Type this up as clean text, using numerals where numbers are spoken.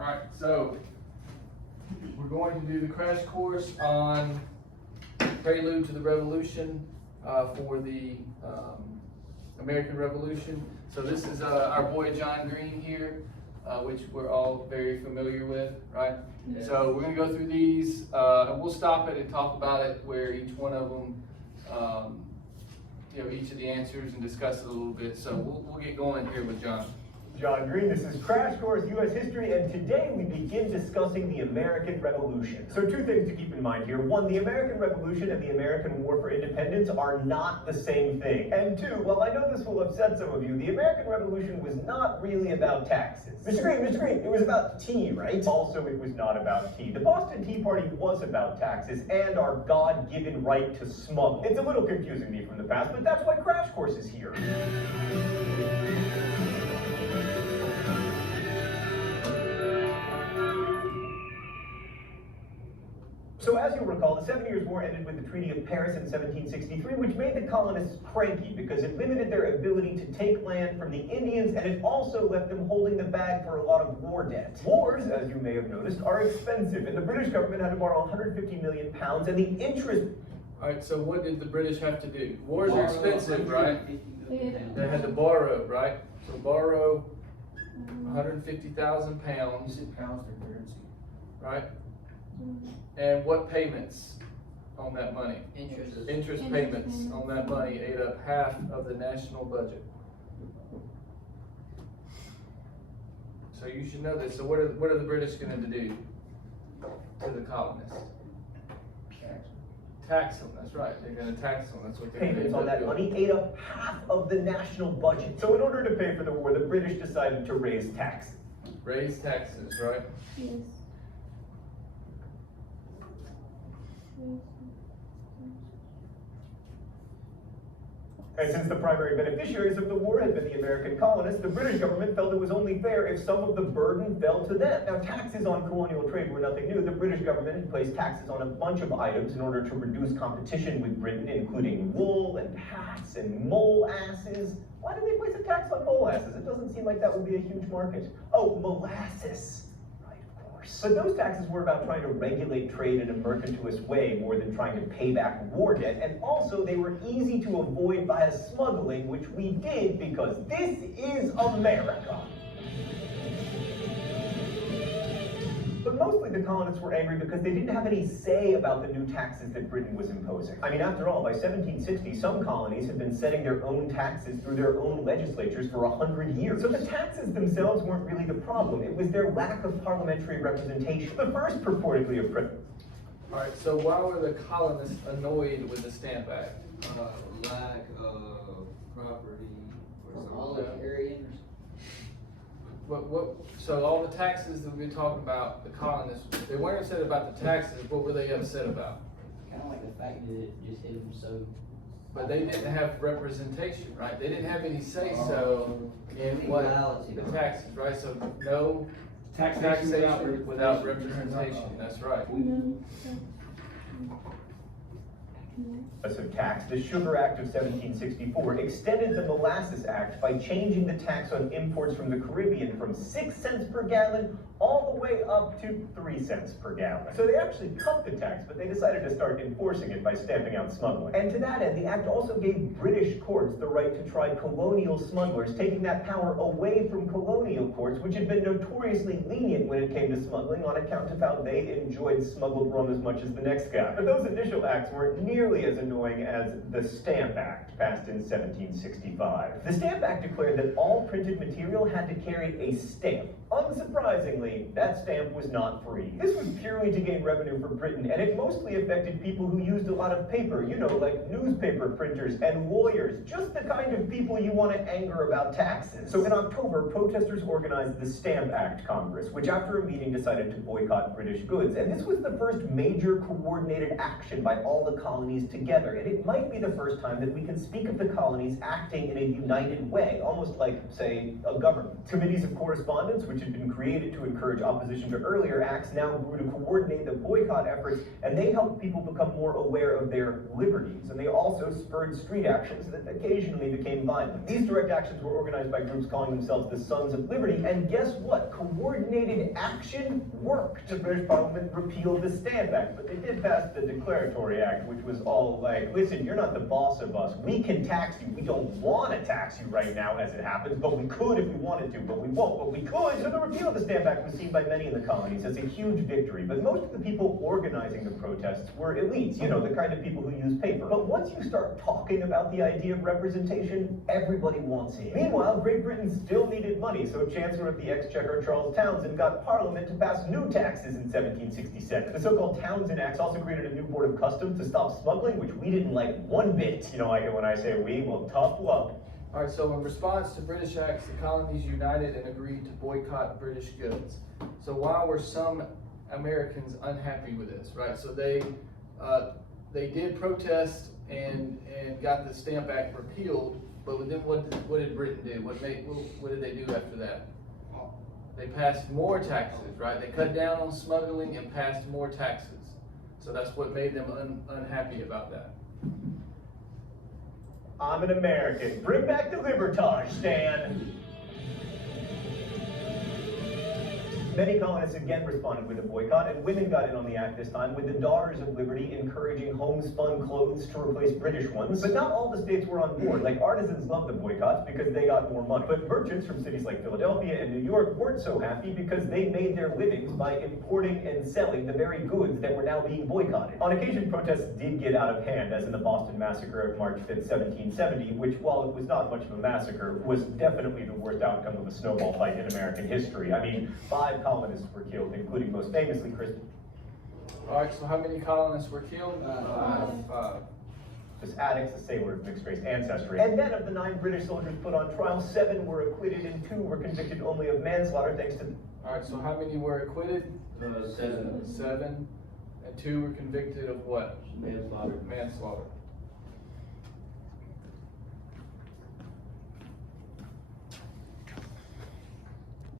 Alright, so we're going to do the crash course on Prelude to the Revolution for the American Revolution. So this is our boy John Green here, which we're all very familiar with, right? Yes. So we're going to go through these, and we'll stop it and talk about it where each one of them, each of the answers and discuss it a little bit. So we'll get going here with John. John Green, this is Crash Course U.S. History, and today we begin discussing the American Revolution. So two things to keep in mind here. One, the American Revolution and the American War for Independence are not the same thing. And two, while I know this will upset some of you, the American Revolution was not really about taxes. Mr. Green, it was about tea, right? Also, it was not about tea. The Boston Tea Party was about taxes and our God-given right to smuggle. It's a little confusing to me from the past, but that's why Crash Course is here. So as you'll recall, the 7 Years' War ended with the Treaty of Paris in 1763, which made the colonists cranky because it limited their ability to take land from the Indians, and it also left them holding the bag for a lot of war debt. Wars, as you may have noticed, are expensive, and the British government had to borrow 150 million pounds, and the interest... Alright, so what did the British have to do? Wars are expensive, right? They had to borrow, right? So borrow 150,000 pounds. Is it pounds or currency? Right? And what payments on that money? Interest payments on that money ate up half of the national budget. So you should know this. So what are the British going to do to the colonists? Tax them. That's right. They're going to tax them. That's what they're Payments on that money ate up half of the national budget. So in order to pay for the war, the British decided to raise taxes. Raise taxes, right? Yes. And since the primary beneficiaries of the war had been the American colonists, the British government felt it was only fair if some of the burden fell to them. Now, taxes on colonial trade were nothing new. The British government had placed taxes on a bunch of items in order to reduce competition with Britain, including wool and hats and mole asses. Why did they place a tax on mole asses? It doesn't seem like that would be a huge market. Oh, molasses. But those taxes were about trying to regulate trade in a mercantilist way more than trying to pay back war debt, and also they were easy to avoid via smuggling, which we did because this is America. But mostly the colonists were angry because they didn't have any say about the new taxes that Britain was imposing. I mean, after all, by 1760, some colonies had been setting their own taxes through their own legislatures for 100 years. So the taxes themselves weren't really the problem. It was their lack of parliamentary representation. The first purportedly of Britain. Alright, so why were the colonists annoyed with the Stamp Act? Lack of property or Proletarian. So all the taxes that we've been talking about, the colonists, they weren't upset about the taxes. What were they upset about? Kind of like the fact that it just hit them so. But they didn't have representation, right? They didn't have any say-so in what the taxes, right? So no taxation without representation. That's right. Of tax, the Sugar Act of 1764 extended the Molasses Act by changing the tax on imports from the Caribbean from 6 cents per gallon all the way up to 3 cents per gallon. So they actually cut the tax, but they decided to start enforcing it by stamping out smuggling. And to that end, the act also gave British courts the right to try colonial smugglers, taking that power away from colonial courts, which had been notoriously lenient when it came to smuggling on account of how they enjoyed smuggled rum as much as the next guy. But those initial acts weren't nearly as annoying as the Stamp Act, passed in 1765. The Stamp Act declared that all printed material had to carry a stamp. Unsurprisingly, that stamp was not free. This was purely to gain revenue for Britain, and it mostly affected people who used a lot of paper, like newspaper printers and lawyers, just the kind of people you want to anger about taxes. So in October, protesters organized the Stamp Act Congress, which after a meeting decided to boycott British goods. And this was the first major coordinated action by all the colonies together, and it might be the first time that we can speak of the colonies acting in a united way, almost like, say, a government. Committees of correspondence, which which had been created to encourage opposition to earlier acts, now grew to coordinate the boycott efforts, and they helped people become more aware of their liberties. And they also spurred street actions that occasionally became violent. These direct actions were organized by groups calling themselves the Sons of Liberty, and guess what? Coordinated action worked. The British Parliament repealed the Stamp Act, but they did pass the Declaratory Act, which was all like, listen, you're not the boss of us. We can tax you. We don't want to tax you right now as it happens, but we could if we wanted to, but we won't, but we could. So the repeal of the Stamp Act was seen by many in the colonies as a huge victory, but most of the people organizing the protests were elites, you know, the kind of people who use paper. But once you start talking about the idea of representation, everybody wants it. Meanwhile, Great Britain still needed money, so Chancellor of the Exchequer Charles Townshend got Parliament to pass new taxes in 1767. The so-called Townshend Acts also created a new Board of Customs to stop smuggling, which we didn't like one bit. You know, like it when I say we, well, tough luck. All right, so in response to British acts, the colonies united and agreed to boycott British goods. So why were some Americans unhappy with this, right? So they did protest and got the Stamp Act repealed, but then what did Britain do? What did they do after that? They passed more taxes, right? They cut down on smuggling and passed more taxes. So that's what made them unhappy about that. I'm an American. Bring back the Libertage, Stan. Many colonists again responded with a boycott, and women got in on the act this time, with the Daughters of Liberty encouraging homespun clothes to replace British ones. But not all the states were on board. Like, artisans loved the boycotts because they got more money. But merchants from cities like Philadelphia and New York weren't so happy because they made their livings by importing and selling the very goods that were now being boycotted. On occasion, protests did get out of hand, as in the Boston Massacre of March 5th, 1770, which, while it was not much of a massacre, was definitely the worst outcome of a snowball fight in American history. I mean, 5 colonists were killed, including most famously Christopher. All right, so how many colonists were killed? 5. This addicts a sailor of mixed race ancestry. And then of the 9 British soldiers put on trial, 7 were acquitted and 2 were convicted only of manslaughter thanks to... All right, so how many were acquitted? 7. 7. And 2 were convicted of what? Manslaughter. Manslaughter.